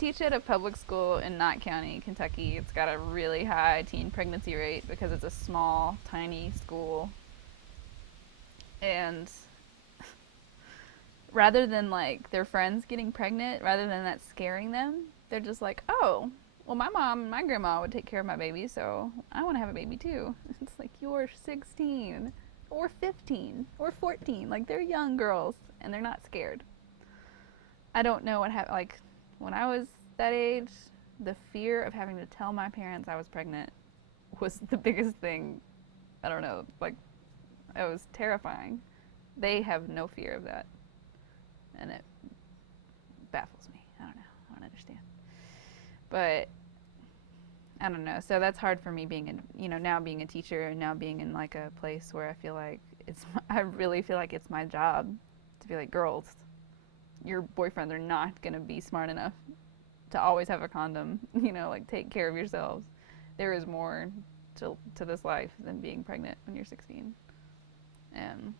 teach at a public school in Knott County, Kentucky. It's got a really high teen pregnancy rate because it's a small, tiny school. And rather than like their friends getting pregnant, rather than that scaring them, they're just like, oh, well, my mom and my grandma would take care of my baby, so I want to have a baby too. It's like, you're 16 or 15 or 14. Like, they're young girls and they're not scared. I don't know what happened. Like, when I was that age, the fear of having to tell my parents I was pregnant was the biggest thing. I don't know. Like, it was terrifying. They have no fear of that. And it baffles me. I don't know. I don't understand. But I don't know. So that's hard for me being now being a teacher and now being in like a place where I feel like I really feel like it's my job to be like, girls, your boyfriends are not going to be smart enough to always have a condom, like take care of yourselves. There is more to this life than being pregnant when you're 16. And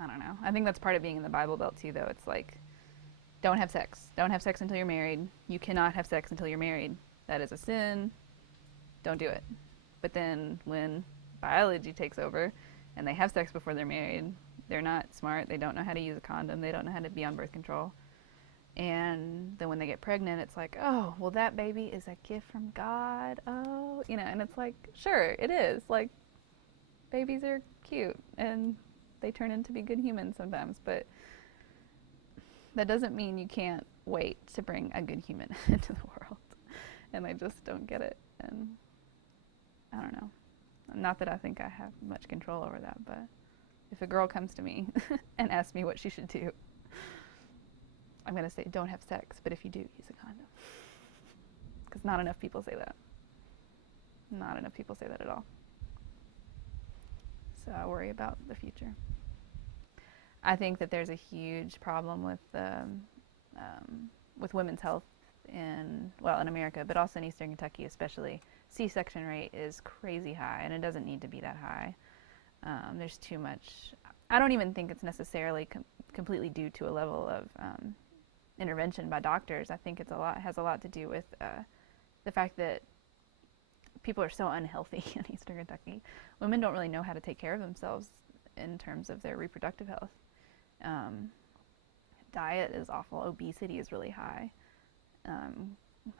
I don't know. I think that's part of being in the Bible Belt too, though. It's like, don't have sex. Don't have sex until you're married. You cannot have sex until you're married. That is a sin. Don't do it. But then when biology takes over and they have sex before they're married, they're not smart. They don't know how to use a condom. They don't know how to be on birth control. And then when they get pregnant, it's like, oh, well, that baby is a gift from God. Oh, and it's like, sure, it is. Like, babies are cute and they turn into be good humans sometimes, but that doesn't mean you can't wait to bring a good human into the world. And I just don't get it. And I don't know. Not that I think I have much control over that, but if a girl comes to me and asks me what she should do, I'm going to say, don't have sex, but if you do, use a condom. Because not enough people say that. Not enough people say that at all. So I worry about the future. I think that there's a huge problem with women's health in America, but also in Eastern Kentucky especially. C-section rate is crazy high, and it doesn't need to be that high. There's too much. I don't even think it's necessarily completely due to a level of intervention by doctors. I think has a lot to do with the fact that people are so unhealthy in Eastern Kentucky. Women don't really know how to take care of themselves in terms of their reproductive health. Diet is awful. Obesity is really high.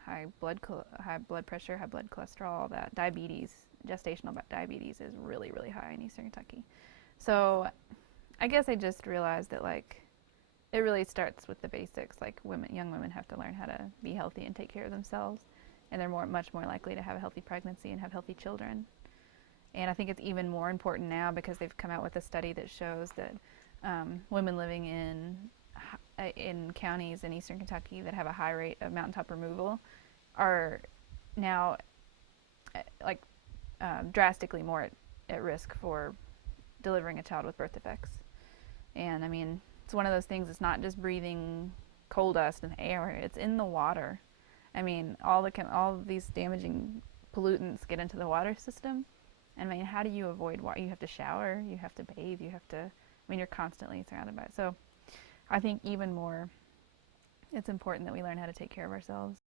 High blood pressure, high blood cholesterol, all that. Diabetes, gestational diabetes is really, really high in Eastern Kentucky. So I guess I just realized that it really starts with the basics. Like young women have to learn how to be healthy and take care of themselves, and they're much more likely to have a healthy pregnancy and have healthy children. And I think it's even more important now because they've come out with a study that shows that women living in counties in Eastern Kentucky that have a high rate of mountaintop removal are now drastically more at risk for delivering a child with birth defects. And I mean, it's one of those things. It's not just breathing coal dust in the air; it's in the water. I mean, all of these damaging pollutants get into the water system. And I mean, how do you avoid water? You have to shower, you have to bathe, you're constantly surrounded by it. So I think even more, it's important that we learn how to take care of ourselves.